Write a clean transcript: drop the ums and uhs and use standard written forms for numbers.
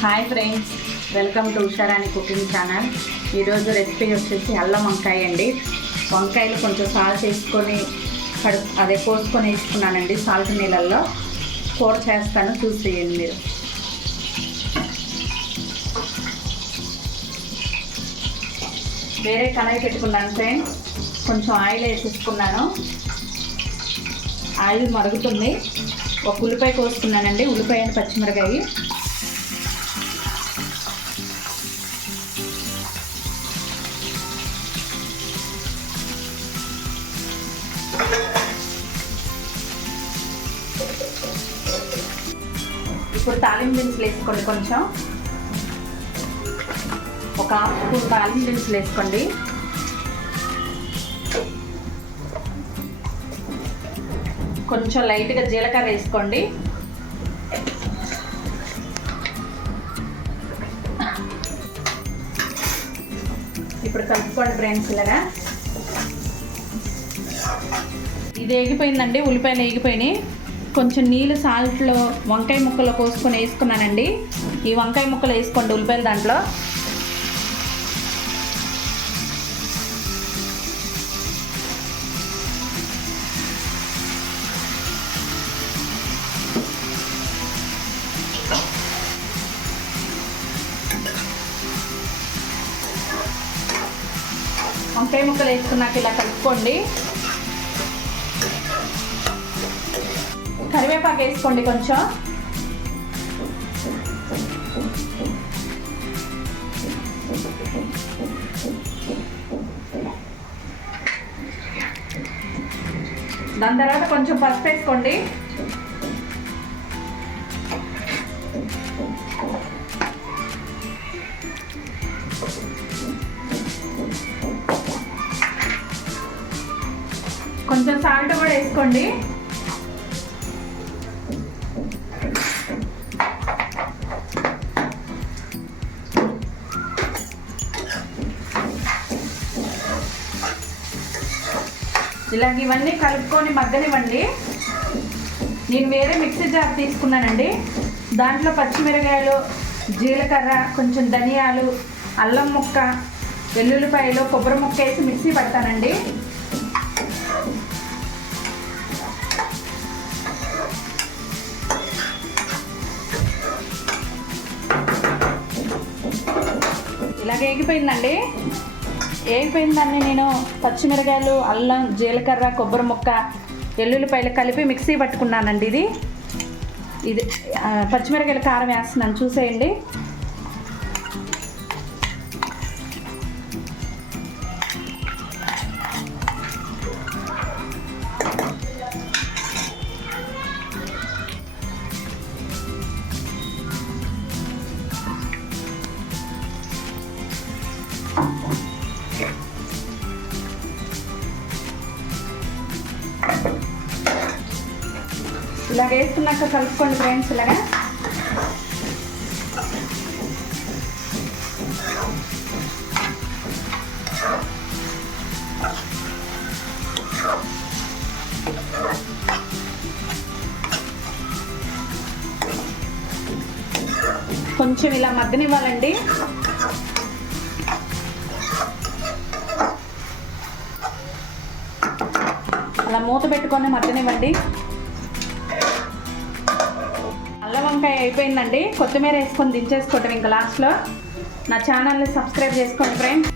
Hi friends, welcome to Usharani cooking channel. ఈరోజు recipe వచ్చేసి అల్లం వంకాయ అండి. వంకాయలు కొంచెం సాల్ట్ వేసుకొని కోసుకొని వేసుకున్నానండి. సాల్ట్ నీళ్ళల్లో కూర చేస్తాను, చూసేయండి మీరు. వేరే కళాయి పెట్టుకున్నాను ఫ్రెండ్స్. కొంచెం ఆయిల్ వేసేసుకున్నాను. ఆయిల్ మరుగుతుంది. ఒక ఉల్లిపాయ కోసుకున్నానండి. ఉల్లిపాయ అండ్ పచ్చిమిరకాయ. ఇప్పుడు తాలింపు దినుసులు వేసుకోండి. కొంచెం ఒక హాఫ్ స్పూన్ తాలింపు దినుసులు వేసుకోండి. కొంచెం లైట్గా జీలకర్ర వేసుకోండి. ఇప్పుడు కలుపుకోండి ఫ్రెండ్స్. ఇలాగా ఇది వేగిపోయిందండి. ఉల్లిపాయలు వేగిపోయినాయి. కొంచెం నీళ్ళు సాల్ట్లో వంకాయ ముక్కలు కోసుకొని వేసుకున్నానండి. ఈ వంకాయ ముక్కలు వేసుకోండి ఉల్లిపాయలు దాంట్లో. వంకాయ ముక్కలు వేసుకున్నాక ఇలా కలుపుకోండి. కరివేపాకు వేసుకోండి కొంచెం. దాని తర్వాత కొంచెం పసుపు వేసుకోండి. కొంచెం సాల్ట్ కూడా వేసుకోండి. ఇలాగ ఇవన్నీ కలుపుకొని మగ్గనివ్వండి. నేను వేరే మిక్సీ జార్ తీసుకున్నానండి. దాంట్లో పచ్చిమిరకాయలు, జీలకర్ర, కొంచెం ధనియాలు, అల్లం ముక్క, వెల్లుల్లిపాయలు, కొబ్బరి ముక్క వేసి మిక్సీ పడతానండి. ఇలాగ వేగిపోయిందండి. వేగిపోయిందాన్ని నేను పచ్చిమిరకాయలు, అల్లం, జీలకర్ర, కొబ్బరి ముక్క, వెల్లుల్లిపాయలు కలిపి మిక్సీ పట్టుకున్నానండి. ఇది పచ్చిమిరకాయలు కారం వేస్తున్నాను, చూసేయండి. ఇలాగ వేసుకున్నాక కలుపుకోండి ఫ్రెండ్స్. ఇలాగా కొంచెం ఇలా మగ్గనివ్వాలండి. అలా మూత పెట్టుకొని మగ్గనివ్వండి. అల్లం వంకాయ అయిపోయిందండి. కొత్తిమీర వేసుకొని దించేసుకోవటం ఇంకా లాస్ట్లో. నా ఛానల్ని సబ్స్క్రైబ్ చేసుకోండి ఫ్రెండ్స్.